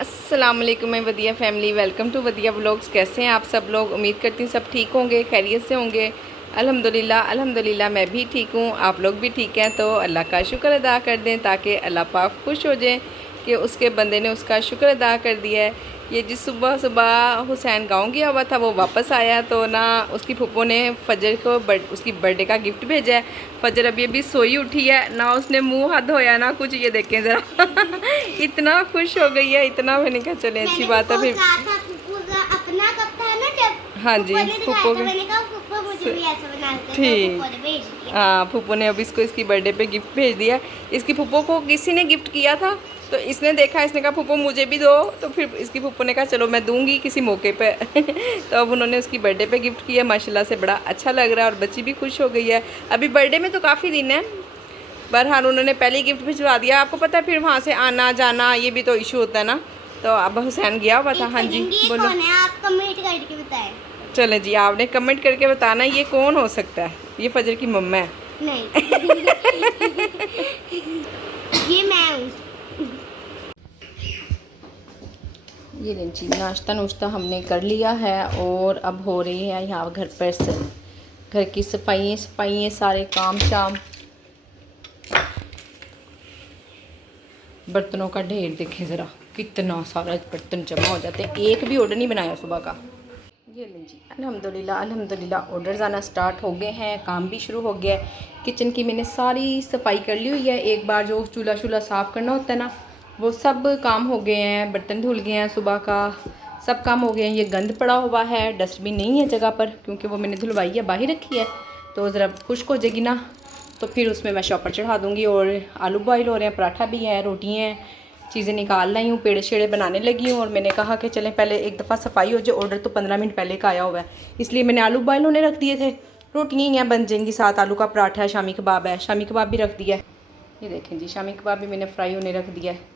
अस्सलाम वालेकुम मैं वदिया फैमिली, वेलकम टू वदिया व्लॉग्स। कैसे हैं आप सब लोग? उम्मीद करती हूँ सब ठीक होंगे, खैरियत से होंगे। अल्हम्दुलिल्लाह मैं भी ठीक हूँ, आप लोग भी ठीक हैं। तो अल्लाह का शुक्र अदा कर दें ताकि अल्लाह पाक खुश हो जाए कि उसके बंदे ने उसका शुक्र अदा कर दिया है। ये जिस सुबह सुबह हुसैन गाँव गया हुआ था वो वापस आया तो ना उसकी फूफो ने फजर को उसकी बर्थडे का गिफ्ट भेजा है। फजर अभी अभी सोई उठी है ना, उसने मुंह हाथ धोया ना कुछ। ये देखें ज़रा इतना खुश हो गई है, इतना। मैंने कहा चले अच्छी बात है। फिर अपना कब था ना, जब हाँ जी फूफो मैंने कहा फूफो मुझे भी ऐसा बना के दो, ठीक। फूफो ने भेज दिया। हाँ फूफो ने अब इसको इसकी बर्थडे पे गिफ्ट भेज दिया। इसकी फूफो को किसी ने गिफ्ट किया था तो इसने देखा, इसने कहा फूफो मुझे भी दो। तो फिर इसकी फूफो ने कहा चलो मैं दूंगी किसी मौके पे तो अब उन्होंने उसकी बर्थडे पे गिफ्ट किया। माशाल्लाह से बड़ा अच्छा लग रहा है और बच्ची भी खुश हो गई है। अभी बर्थडे में तो काफ़ी दिन है, बहरहाल उन्होंने पहले गिफ्ट भिजवा दिया। आपको पता है फिर वहाँ से आना जाना ये भी तो इशू होता है ना। तो अब हुसैन गया हुआ था। हाँ जी बोलो। कौन है, आप कमेंट करके बताएं। चले जी, आपने कमेंट करके बताना ये कौन हो सकता है। ये फजर की मम्मा है। नहीं ये मैं हूँ। ये लें जी, नाश्ता नुश्ता हमने कर लिया है और अब हो रही है यहाँ घर पर से घर की सफाइयाँ सारे काम शाम। बर्तनों का ढेर देखें ज़रा, कितना सारा बर्तन जमा हो जाते हैं। एक भी ऑर्डर नहीं बनाया सुबह का। ये लें जी, अल्हम्दुलिल्लाह ऑर्डर्स आना स्टार्ट हो गए हैं, काम भी शुरू हो गया है। किचन की मैंने सारी सफाई कर ली हुई है। एक बार जो चूल्हा साफ़ करना होता है ना, वो सब काम हो गए हैं। बर्तन धुल गए हैं, सुबह का सब काम हो गए हैं। ये गंद पड़ा हुआ है, डस्टबिन नहीं है जगह पर क्योंकि वो मैंने धुलवाई है, बाहर रखी है। तो ज़रा खुश्क हो जाएगी ना तो फिर उसमें मैं शॉपर चढ़ा दूँगी। और आलू बॉयल हो रहे हैं, पराठा भी है, रोटी हैं, चीज़ें निकाल लाई हूँ, पेड़े शेड़े बनाने लगी हूँ। और मैंने कहा कि चलें पहले एक दफ़ा सफाई हो जाए। ऑर्डर तो 15 मिनट पहले का आया हुआ है, इसलिए मैंने आलू बॉयल होने रख दिए थे। रोटियाँ यहाँ बन जाएंगी, साथ आलू का पराठा है, शामी कबाब है, शामी कबाब भी रख दिया है। ये देखें जी, शामी कबाब भी मैंने फ्राई होने रख दिया है।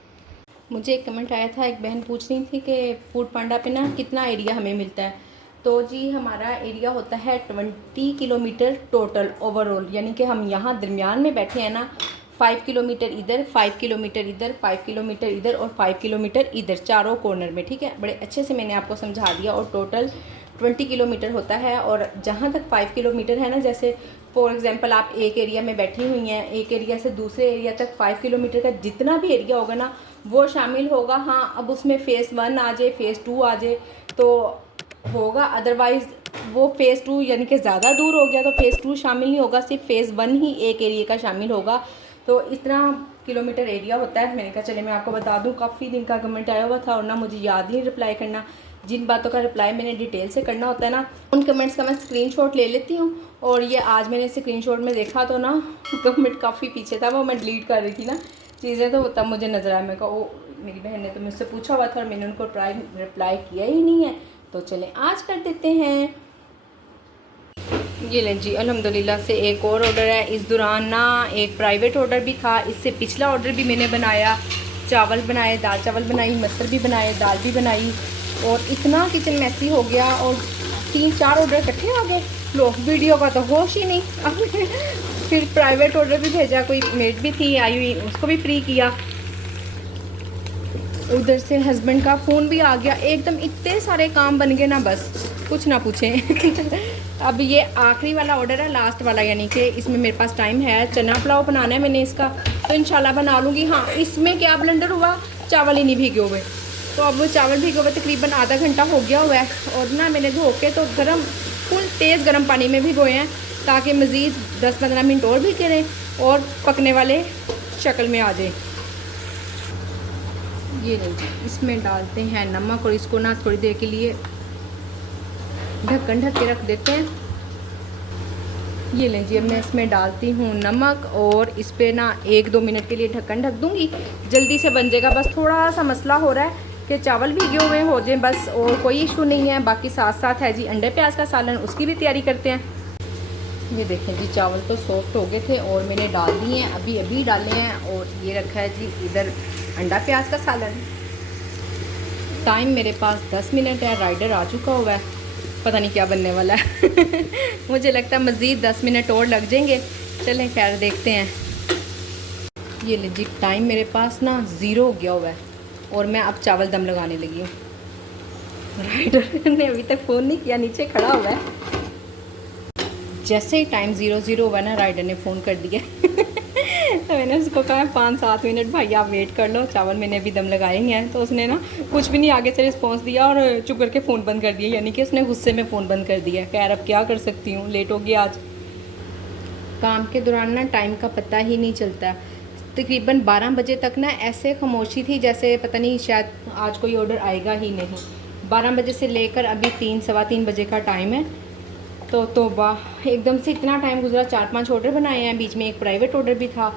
मुझे एक कमेंट आया था, एक बहन पूछ रही थी कि फूड पांडा पे ना कितना एरिया हमें मिलता है। तो जी हमारा एरिया होता है 20 किलोमीटर टोटल ओवरऑल, यानी कि हम यहाँ दरमियान में बैठे हैं ना। 5 किलोमीटर इधर, 5 किलोमीटर इधर, 5 किलोमीटर इधर और 5 किलोमीटर इधर, चारों कॉर्नर में। ठीक है, बड़े अच्छे से मैंने आपको समझा दिया। और टोटल 20 किलोमीटर होता है। और जहाँ तक 5 किलोमीटर है ना, जैसे फॉर एग्जांपल आप एक एरिया में बैठी हुई हैं, एक एरिया से दूसरे एरिया तक 5 किलोमीटर का जितना भी एरिया होगा ना वो शामिल होगा। हाँ, अब उसमें फ़ेज़ 1 आ जाए, फ़ेज़ 2 आ जाए तो होगा, अदरवाइज़ वो फ़ेज़ 2 यानी कि ज़्यादा दूर हो गया तो फ़ेज़ 2 शामिल नहीं होगा, सिर्फ फ़ेज़ 1 ही एक एरिया का शामिल होगा। तो इतना किलोमीटर एरिया होता है। मैंने कहा चले मैं आपको बता दूं, काफ़ी दिन का कमेंट आया हुआ था और ना मुझे याद नहीं रिप्लाई करना। जिन बातों का रिप्लाई मैंने डिटेल से करना होता है ना, उन कमेंट्स का मैं स्क्रीनशॉट ले लेती हूँ। और ये आज मैंने स्क्रीनशॉट में देखा तो ना कमेंट काफ़ी पीछे था, वो मैं डिलीट कर रही थी ना चीज़ें, तो तब मुझे नज़र आया। मैं कहा ओ, मेरी बहन ने तो मुझसे पूछा हुआ था और मैंने उनको रिप्लाई किया ही नहीं है। तो चलें आज कर देते हैं। ये लें जी, अल्हम्दुलिल्लाह से एक और ऑर्डर है। इस दौरान ना एक प्राइवेट ऑर्डर भी था, इससे पिछला ऑर्डर भी मैंने बनाया। चावल बनाए, दाल चावल बनाई, मटर भी बनाए, दाल भी बनाई। और इतना किचन मैसी हो गया और 3-4 ऑर्डर इकट्ठे आ गए। लो, वीडियो का तो होश ही नहीं फिर प्राइवेट ऑर्डर भी भेजा, कोई मेड भी थी आई हुई, उसको भी फ्री किया। उधर से हस्बैंड का फ़ोन भी आ गया, एकदम इतने सारे काम बन गए ना, बस कुछ ना पूछें अब ये आखिरी वाला ऑर्डर है, लास्ट वाला, यानी कि इसमें मेरे पास टाइम है। चना पुलाव बनाना है मैंने इसका, तो इंशाल्लाह बना लूँगी। हाँ, इसमें क्या ब्लेंडर हुआ, चावल ही नहीं भीगे हुए। तो अब चावल भीगे हुए तकरीबन आधा घंटा हो गया हुआ है। और ना मैंने धो के तो गर्म, फुल तेज़ गर्म पानी में भिगोए हैं ताकि मज़ीद 10-15 मिनट और भी करें और पकने वाले शक्ल में आ जाए। ये नहीं, इसमें डालते हैं नमक और इसको ना थोड़ी देर के लिए ढक्कन ढक के रख देते हैं। ये लें जी, अब मैं इसमें डालती हूँ नमक और इस पर ना 1-2 मिनट के लिए ढक्कन ढक दूँगी, जल्दी से बन जाएगा। बस थोड़ा सा मसला हो रहा है कि चावल भीगे हुए हो जाए बस, और कोई इशू नहीं है। बाकी साथ साथ है जी अंडे प्याज का सालन, उसकी भी तैयारी करते हैं। ये देखें जी, चावल तो सॉफ्ट हो गए थे और मैंने डाल दिए हैं, अभी अभी डाले हैं। और ये रखा है जी इधर अंडा प्याज का सालन। टाइम मेरे पास 10 मिनट है, राइडर आ चुका हुआ है, पता नहीं क्या बनने वाला है मुझे लगता है मज़ीद 10 मिनट और लग जाएंगे। चलें खैर देखते हैं। ये लीजिए, टाइम मेरे पास ना 0 हो गया हुआ है। और मैं अब चावल दम लगाने लगी हूँ। राइडर ने अभी तक फ़ोन नहीं किया, नीचे खड़ा हुआ है। जैसे ही टाइम 00 हुआ ना, राइडर ने फ़ोन कर दिया। तो मैंने उसको कहा 5-7 मिनट भाई आप वेट कर लो, चावल मैंने अभी दम लगाए ही हैं। तो उसने ना कुछ भी नहीं आगे से रिस्पॉन्स दिया और चुप करके फ़ोन बंद कर दिया, यानी कि उसने गुस्से में फ़ोन बंद कर दिया। खैर अब क्या कर सकती हूँ, लेट हो गया आज। काम के दौरान ना टाइम का पता ही नहीं चलता। तकरीबन 12 बजे तक ना ऐसे खामोशी थी जैसे पता नहीं शायद आज कोई ऑर्डर आएगा ही नहीं। 12 बजे से लेकर अभी 3-3:15 बजे का टाइम है। तो वाह, एकदम से इतना टाइम गुजरा। 4-5 ऑर्डर बनाए हैं, बीच में एक प्राइवेट ऑर्डर भी था।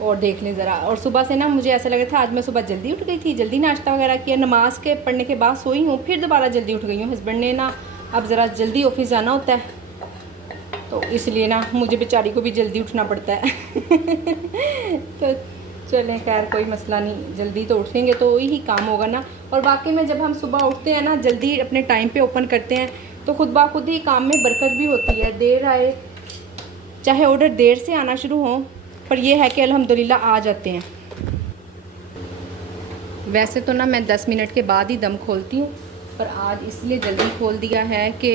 और देख लें ज़रा, और सुबह से ना मुझे ऐसा लग रहा था आज मैं सुबह जल्दी उठ गई थी, जल्दी नाश्ता वगैरह किया, नमाज के पढ़ने के बाद सोई हूँ, फिर दोबारा जल्दी उठ गई हूँ। हस्बैंड ने ना अब ज़रा जल्दी ऑफिस जाना होता है, तो इसलिए ना मुझे बेचारी को भी जल्दी उठना पड़ता है। तो चलें, खैर कोई मसला नहीं, जल्दी तो उठेंगे तो ही काम होगा ना। और वाकई में जब हम सुबह उठते हैं ना, जल्दी अपने टाइम पे ओपन करते हैं, तो खुद ब खुद ही काम में बरकत भी होती है। देर आए, चाहे ऑर्डर देर से आना शुरू हो, पर यह है कि अल्हम्दुलिल्लाह आ जाते हैं। वैसे तो ना मैं 10 मिनट के बाद ही दम खोलती हूँ, पर आज इसलिए जल्दी खोल दिया है कि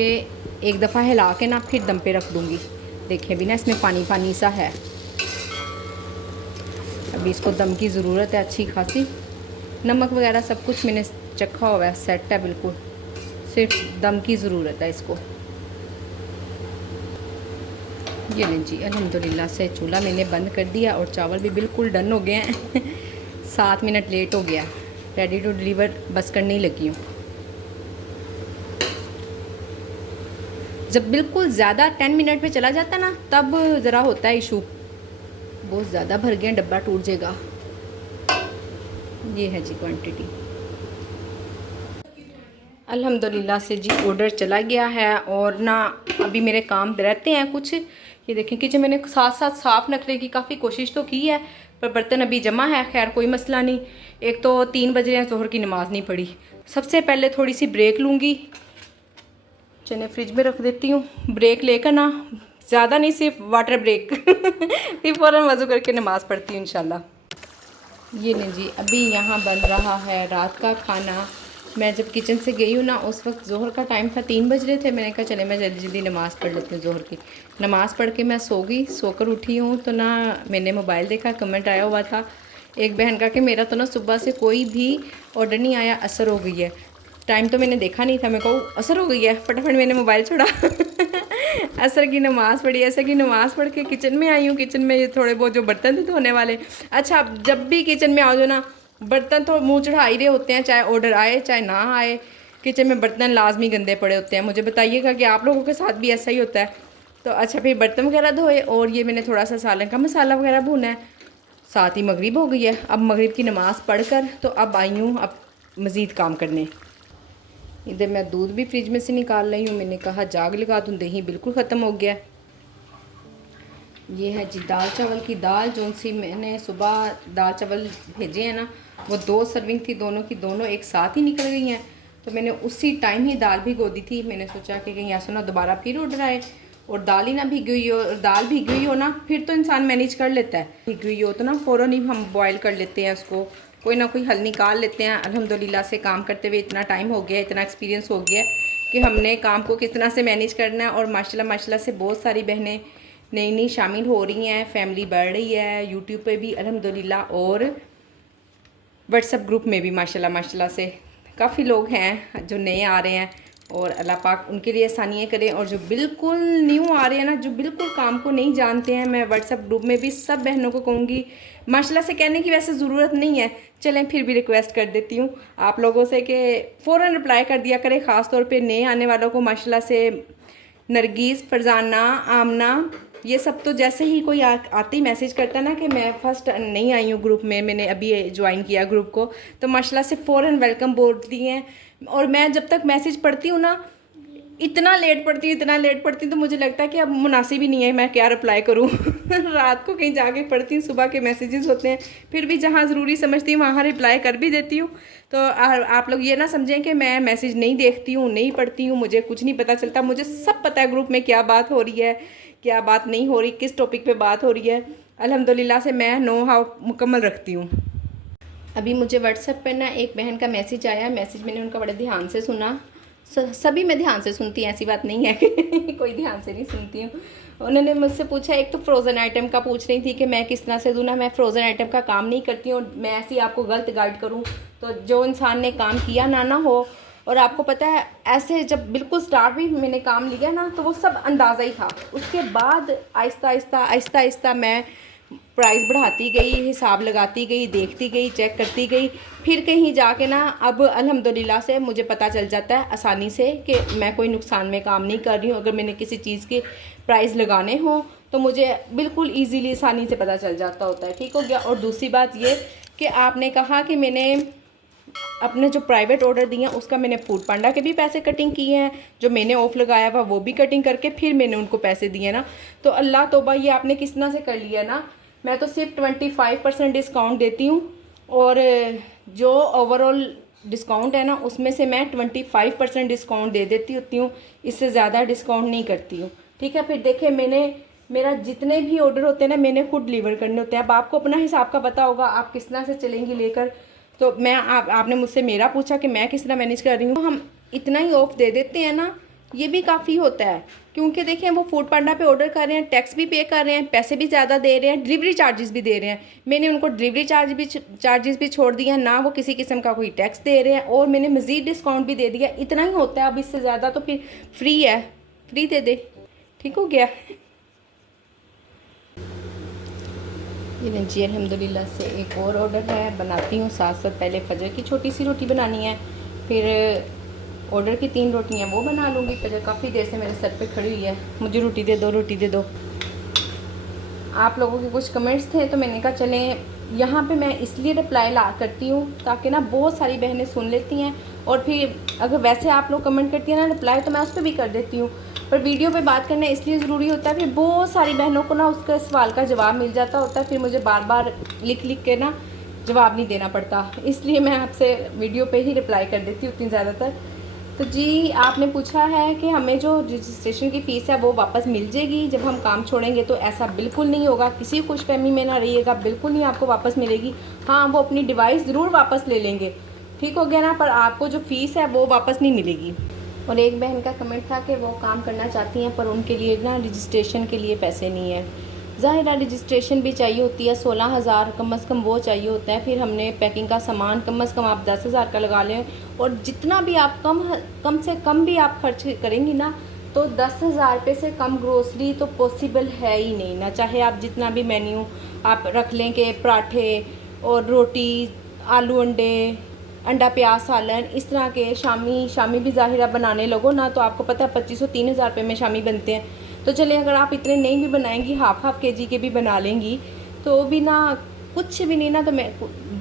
एक दफ़ा हिला के ना फिर दम पे रख दूँगी। देखिए भी ना इसमें पानी पानी सा है, अभी इसको दम की ज़रूरत है अच्छी खासी। नमक वगैरह सब कुछ मैंने चखा हुआ है, सेट है बिल्कुल, सिर्फ दम की ज़रूरत है इसको। ये नहीं जी, अल्हम्दुलिल्लाह से चूल्हा मैंने बंद कर दिया और चावल भी बिल्कुल डन हो गए हैं। 7 मिनट लेट हो गया, रेडी टू डिलीवर बस करने ही लगी हूँ। जब बिल्कुल ज़्यादा 10 मिनट पे चला जाता ना, तब ज़रा होता है इशू। बहुत ज़्यादा भर गया, डब्बा टूट जाएगा। ये है जी क्वांटिटी। अल्हम्दुलिल्लाह से जी ऑर्डर चला गया है। और ना अभी मेरे काम रहते हैं कुछ, ये देखें किचन मैंने साथ साथ साफ़ रखने की काफ़ी कोशिश तो की है, पर बर्तन अभी जमा है। खैर कोई मसला नहीं। एक तो 3 बज रहे हैं, ज़ोहर की नमाज़ नहीं पढ़ी। सबसे पहले थोड़ी सी ब्रेक लूँगी, चने फ्रिज में रख देती हूँ। ब्रेक लेकर ना, ज़्यादा नहीं, सिर्फ वाटर ब्रेक। फिर फ़ौरन वज़ू करके नमाज़ पढ़ती हूँ इंशाल्लाह। ये नहीं जी, अभी यहाँ बन रहा है रात का खाना। मैं जब किचन से गई हूँ ना, उस वक्त ज़ोहर का टाइम था, 3 बज रहे थे। मैंने कहा चले मैं जल्दी जल्दी नमाज़ पढ़ लेती हूँ। ज़ोहर की नमाज़ पढ़ के मैं सो गई। सोकर उठी हूँ तो ना मैंने मोबाइल देखा, कमेंट आया हुआ था एक बहन का कि मेरा तो ना सुबह से कोई भी ऑर्डर नहीं आया, असर हो गई है। टाइम तो मैंने देखा नहीं था, मैं कहूँ असर हो गई है, फटाफट मैंने मोबाइल छोड़ा। असर की नमाज़ पढ़ी। असर की नमाज़ पढ़ के किचन में आई हूँ। किचन में ये थोड़े बहुत जो बर्तन थे धोने वाले। अच्छा, जब भी किचन में आओ जो ना, बर्तन तो मुँह चढ़ा ही रहे होते हैं, चाहे ऑर्डर आए चाहे ना आए। किचन में बर्तन लाजमी गंदे पड़े होते हैं। मुझे बताइएगा कि आप लोगों के साथ भी ऐसा ही होता है? तो अच्छा, फिर बर्तन वगैरह धोए और ये मैंने थोड़ा सा सालन का मसाला वगैरह भूना है। साथ ही मगरिब हो गई है। अब मगरिब की नमाज़ पढ़कर तो अब आई हूँ अब मज़ीद काम करने। इधर मैं दूध भी फ्रिज में से निकाल रही हूँ। मैंने कहा जाग लगा दूँ, दही बिल्कुल ख़त्म हो गया। ये है जी दाल चावल की दाल, जो सी मैंने सुबह दाल चावल भेजे हैं ना, वो 2 सर्विंग थी, दोनों की दोनों एक साथ ही निकल गई हैं। तो मैंने उसी टाइम ही दाल भिगो दी थी। मैंने सोचा कि कहीं ऐसा ना दोबारा फिर ऑर्डर आए और दाल ही ना भीगी हुई हो। और दाल भीगी हुई हो ना, फिर तो इंसान मैनेज कर लेता है। भीगी हुई हो तो ना फ़ौरन ही हम बॉयल कर लेते हैं उसको, कोई ना कोई हल निकाल लेते हैं। अल्हम्दुलिल्लाह से काम करते हुए इतना टाइम हो गया, इतना एक्सपीरियंस हो गया कि हमने काम को किस तरह से मैनेज करना है। और माशाल्लाह से बहुत सारी बहनें नई नई शामिल हो रही हैं, फैमिली बढ़ रही है यूट्यूब पे भी अल्हम्दुलिल्लाह, और व्हाट्सएप ग्रुप में भी माशाल्लाह से काफ़ी लोग हैं जो नए आ रहे हैं। और अल्लाह पाक उनके लिए आसानियाँ करें। और जो बिल्कुल न्यू आ रहे हैं ना, जो बिल्कुल काम को नहीं जानते हैं, मैं व्हाट्सएप ग्रुप में भी सब बहनों को कहूँगी, माशाल्लाह से कहने की वैसे ज़रूरत नहीं है, चलें फिर भी रिक्वेस्ट कर देती हूँ आप लोगों से कि फ़ौरन रिप्लाई कर दिया करें। ख़ास तौर पे नए आने वालों को माशाल्लाह से नरगिस, फरजाना, आमना, ये सब तो जैसे ही कोई आते ही मैसेज करता है ना कि मैं फ़र्स्ट नहीं आई हूँ ग्रुप में, मैंने अभी ज्वाइन किया ग्रुप को, तो माशाल्लाह से फ़ौरन वेलकम बोलती हैं। और मैं जब तक मैसेज पढ़ती हूँ ना, इतना लेट पढ़ती हूँ तो मुझे लगता है कि अब मुनासिब ही नहीं है, मैं क्या रिप्लाई करूँ। रात को कहीं जाके पढ़ती हूँ, सुबह के मैसेजेस होते हैं, फिर भी जहाँ ज़रूरी समझती हूँ वहाँ रिप्लाई कर भी देती हूँ। तो आप लोग ये ना समझें कि मैं मैसेज नहीं देखती हूँ, नहीं पढ़ती हूँ, मुझे कुछ नहीं पता चलता। मुझे सब पता है ग्रुप में क्या बात हो रही है, क्या बात नहीं हो रही, किस टॉपिक पे बात हो रही है। अल्हम्दुलिल्लाह से मैं नो हाउ मुकम्मल रखती हूँ। अभी मुझे व्हाट्सएप पर ना एक बहन का मैसेज आया, मैसेज मैंने उनका बड़े ध्यान से सुना। सभी मैं ध्यान से सुनती हूँ, ऐसी बात नहीं है कि कोई ध्यान से नहीं सुनती हूँ। उन्होंने मुझसे पूछा, एक तो फ्रोज़न आइटम का पूछ रही थी कि मैं किस तरह से दूँ ना, मैं फ़्रोज़न आइटम का काम नहीं करती हूँ, मैं ऐसी आपको गलत गाइड करूँ तो जो इंसान ने काम किया ना हो। और आपको पता है ऐसे जब बिल्कुल स्टार्ट भी मैंने काम लिया ना तो वो सब अंदाज़ा ही था। उसके बाद आहिस्ता आहिस्ता मैं प्राइस बढ़ाती गई, हिसाब लगाती गई, देखती गई, चेक करती गई, फिर कहीं जाके ना अब अल्हम्दुलिल्लाह से मुझे पता चल जाता है आसानी से कि मैं कोई नुकसान में काम नहीं कर रही हूँ। अगर मैंने किसी चीज़ के प्राइस लगाने हों तो मुझे बिल्कुल ईजीली आसानी से पता चल जाता होता है। ठीक हो गया। और दूसरी बात ये कि आपने कहा कि मैंने अपने जो प्राइवेट ऑर्डर दिए हैं उसका मैंने फूड पांडा के भी पैसे कटिंग किए हैं, जो मैंने ऑफ लगाया हुआ वो भी कटिंग करके फिर मैंने उनको पैसे दिए ना। तो अल्लाह तौबा, ये आपने किस तरह से कर लिया ना। मैं तो सिर्फ 25% डिस्काउंट देती हूँ और जो ओवरऑल डिस्काउंट है ना उसमें से मैं 25% डिस्काउंट दे देती होती हूँ, इससे ज़्यादा डिस्काउंट नहीं करती हूँ। ठीक है। फिर देखिए मेरा जितने भी ऑर्डर होते हैं ना मैंने खुद डिलीवर करने होते हैं। अब आपको अपना हिसाब का पता होगा आप किस तरह से चलेंगी लेकर। तो मैं आपने मुझसे मेरा पूछा कि मैं किस तरह मैनेज कर रही हूँ। हम इतना ही ऑफ दे देते हैं ना, ये भी काफ़ी होता है, क्योंकि देखिए वो फूड पांडा पे ऑर्डर कर रहे हैं, टैक्स भी पे कर रहे हैं, पैसे भी ज़्यादा दे रहे हैं, डिलीवरी चार्जेस भी दे रहे हैं। मैंने उनको डिलीवरी चार्जेस भी छोड़ दिया, ना वो किसी किस्म का कोई टैक्स दे रहे हैं, और मैंने मज़ीद डिस्काउंट भी दे दिया। इतना ही होता है, अब इससे ज़्यादा तो फिर फ्री है, फ्री दे दे। ठीक हो गया। ये जी अल्हम्दुलिल्लाह से एक और ऑर्डर है, बनाती हूँ साथ साथ। पहले फजर की छोटी सी रोटी बनानी है, फिर ऑर्डर की 3 रोटियाँ वो बना लूँगी। फजर काफ़ी देर से मेरे सर पे खड़ी हुई है, मुझे रोटी दे दो, रोटी दे दो। आप लोगों के कुछ कमेंट्स थे तो मैंने कहा चलें यहाँ पे मैं इसलिए रिप्लाई करती हूँ ताकि ना बहुत सारी बहनें सुन लेती हैं, और फिर अगर वैसे आप लोग कमेंट करती हैं ना रिप्लाई तो मैं उस पर भी कर देती हूँ, पर वीडियो पे बात करना इसलिए ज़रूरी होता है। फिर बहुत सारी बहनों को ना उसका सवाल का जवाब मिल जाता होता है, फिर मुझे बार बार लिख के ना जवाब नहीं देना पड़ता, इसलिए मैं आपसे वीडियो पे ही रिप्लाई कर देती हूँ उतनी ज़्यादातर। तो जी आपने पूछा है कि हमें जो रजिस्ट्रेशन की फ़ीस है वो वापस मिल जाएगी जब हम काम छोड़ेंगे, तो ऐसा बिल्कुल नहीं होगा। किसी खुशफहमी में ना रहिएगा, बिल्कुल नहीं आपको वापस मिलेगी। हाँ, वो अपनी डिवाइस ज़रूर वापस ले लेंगे, ठीक हो गया ना, पर आपको जो फ़ीस है वो वापस नहीं मिलेगी। और एक बहन का कमेंट था कि वो काम करना चाहती हैं पर उनके लिए ना रजिस्ट्रेशन के लिए पैसे नहीं है। ज़ाहिर है रजिस्ट्रेशन भी चाहिए होती है, 16,000 कम से कम वो चाहिए होता है। फिर हमने पैकिंग का सामान कम से कम आप 10,000 का लगा लें, और जितना भी आप कम से कम भी आप खर्च करेंगी ना तो 10,000 रुपये से कम ग्रोसरी तो पॉसिबल है ही नहीं ना। चाहे आप जितना भी मेन्यू आप रख लें कि पराठे और रोटी, आलू अंडा प्याज सालन, इस तरह के शामी भी ज़ाहिर बनाने लगो ना तो आपको पता है 2,500-3,000 रुपये में शामी बनते हैं। तो चलिए अगर आप इतने नहीं भी बनाएंगी, हाफ केजी के भी बना लेंगी तो भी ना कुछ भी नहीं ना, तो मैं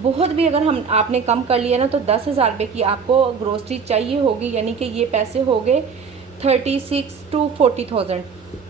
बहुत भी अगर हम आपने कम कर लिया ना तो 10,000 रुपये की आपको ग्रोसरी चाहिए होगी, यानी कि ये पैसे हो गए 36 to 40,000।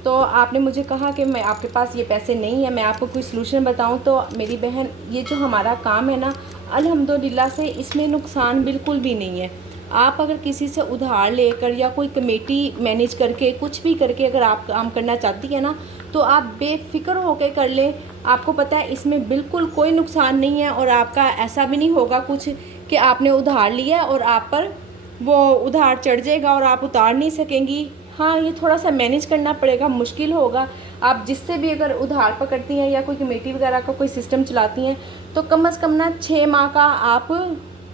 तो आपने मुझे कहा कि मैं आपके पास ये पैसे नहीं है, मैं आपको कोई सलूशन बताऊं। तो मेरी बहन, ये जो हमारा काम है ना अल्हम्दुलिल्लाह से इसमें नुकसान बिल्कुल भी नहीं है। आप अगर किसी से उधार लेकर या कोई कमेटी मैनेज करके कुछ भी करके अगर आप काम करना चाहती है ना तो आप बेफिक्र होकर कर लें। आपको पता है इसमें बिल्कुल कोई नुकसान नहीं है, और आपका ऐसा भी नहीं होगा कुछ कि आपने उधार लिया और आप पर वो उधार चढ़ जाएगा और आप उतार नहीं सकेंगी। हाँ, ये थोड़ा सा मैनेज करना पड़ेगा, मुश्किल होगा। आप जिससे भी अगर उधार पकड़ती हैं या कोई कमेटी वगैरह का कोई सिस्टम चलाती हैं तो कम से कम ना 6 माह का आप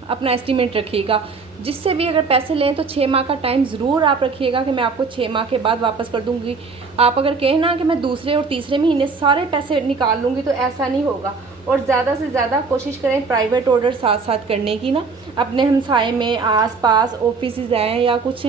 अपना एस्टीमेट रखिएगा। जिससे भी अगर पैसे लें तो 6 माह का टाइम ज़रूर आप रखिएगा कि मैं आपको 6 माह के बाद वापस कर दूँगी। आप अगर कहें ना कि मैं दूसरे और तीसरे महीने सारे पैसे निकाल लूँगी तो ऐसा नहीं होगा। और ज़्यादा से ज़्यादा कोशिश करें प्राइवेट ऑर्डर साथ साथ करने की ना। अपने हमसाए में आस पास ऑफिस हैं या कुछ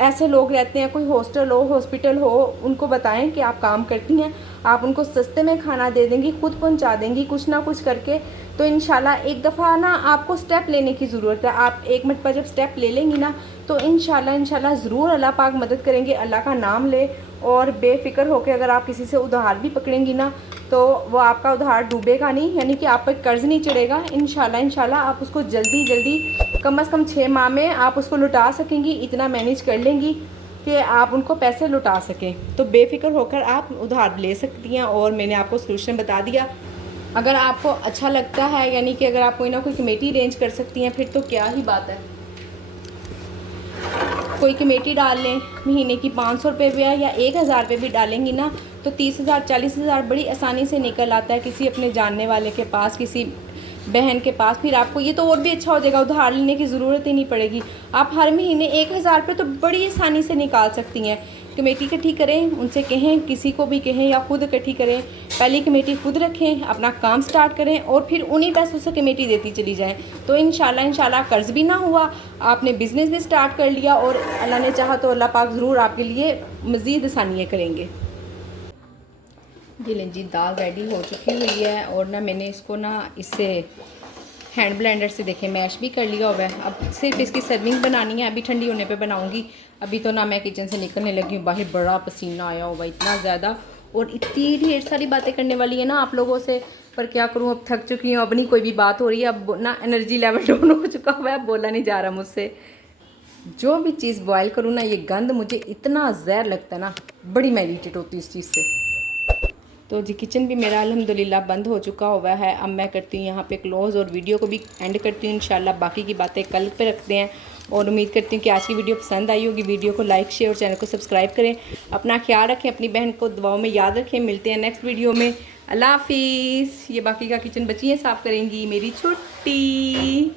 ऐसे लोग रहते हैं, कोई हॉस्टल हो हॉस्पिटल हो, उनको बताएं कि आप काम करती हैं, आप उनको सस्ते में खाना दे देंगी, खुद पहुंचा देंगी कुछ ना कुछ करके। तो इंशाल्लाह एक दफ़ा ना आपको स्टेप लेने की ज़रूरत है। आप एक मिनट पर जब स्टेप ले लेंगी ना तो इंशाल्लाह ज़रूर अल्लाह पाक मदद करेंगे। अल्लाह का नाम ले और बेफिक्र होकर अगर आप किसी से उधार भी पकड़ेंगी ना तो वो आपका उधार डूबेगा नहीं, यानी कि आप पर कर्ज़ नहीं चढ़ेगा। इंशाल्लाह आप उसको जल्दी कम से कम 6 माह में आप उसको लौटा सकेंगी। इतना मैनेज कर लेंगी कि आप उनको पैसे लौटा सकें। तो बेफिक्र होकर आप उधार ले सकती हैं, और मैंने आपको सलूशन बता दिया। अगर आपको अच्छा लगता है, यानी कि अगर आप कोई ना कोई कमेटी अरेंज कर सकती हैं, फिर तो क्या ही बात है। कोई कमेटी डाल लें, महीने की 500 रुपये भी या 1000 रुपये भी डालेंगी ना, तो 30,000 40,000 बड़ी आसानी से निकल आता है किसी अपने जानने वाले के पास, किसी बहन के पास। फिर आपको ये तो और भी अच्छा हो जाएगा, उधार लेने की ज़रूरत ही नहीं पड़ेगी। आप हर महीने 1000 रुपये तो बड़ी आसानी से निकाल सकती हैं। कमेटी इकट्ठी करें, उनसे कहें, किसी को भी कहें या खुद इकट्ठी करें। पहली कमेटी खुद रखें, अपना काम स्टार्ट करें और फिर उन्हीं पैसों से कमेटी देती चली जाएं। तो इंशाल्लाह कर्ज़ भी ना हुआ, आपने बिज़नेस भी स्टार्ट कर लिया, और अल्लाह ने चाहा तो अल्लाह पाक ज़रूर आपके लिए मज़ीद आसानियाँ करेंगे। जी लें जी, दाल रेडी हो चुकी हुई है, और ना मैंने इसको ना इससे हैंड ब्लेंडर से देखें मैश भी कर लिया हुआ है। अब सिर्फ इसकी सर्विंग बनानी है, अभी ठंडी होने पे बनाऊंगी। अभी तो ना मैं किचन से निकलने लगी हूँ, बाहर बड़ा पसीना आया हुआ इतना ज़्यादा, और इतनी ढेर सारी बातें करने वाली है ना आप लोगों से, पर क्या करूँ, अब थक चुकी हूँ, अब नहीं कोई भी बात हो रही है। अब ना एनर्जी लेवल डाउन हो चुका हुआ है, अब बोला नहीं जा रहा मुझसे। जो भी चीज़ बॉयल करूँ ना, ये गंद मुझे इतना ज़हर लगता है ना, बड़ी मैं इरिटेट होती हूँ इस चीज़ से। तो जी किचन भी मेरा अल्हम्दुलिल्लाह बंद हो चुका हुआ है। अब मैं करती हूँ यहाँ पे क्लोज़, और वीडियो को भी एंड करती हूँ। इंशाल्लाह बाकी की बातें कल पे रखते हैं, और उम्मीद करती हूँ कि आज की वीडियो पसंद आई होगी। वीडियो को लाइक, शेयर और चैनल को सब्सक्राइब करें। अपना ख्याल रखें, अपनी बहन को दुआओं में याद रखें। मिलते हैं नेक्स्ट वीडियो में। अल्लाह हाफिज़। ये बाकी का किचन बच्चियाँ साफ़ करेंगी, मेरी छुट्टी।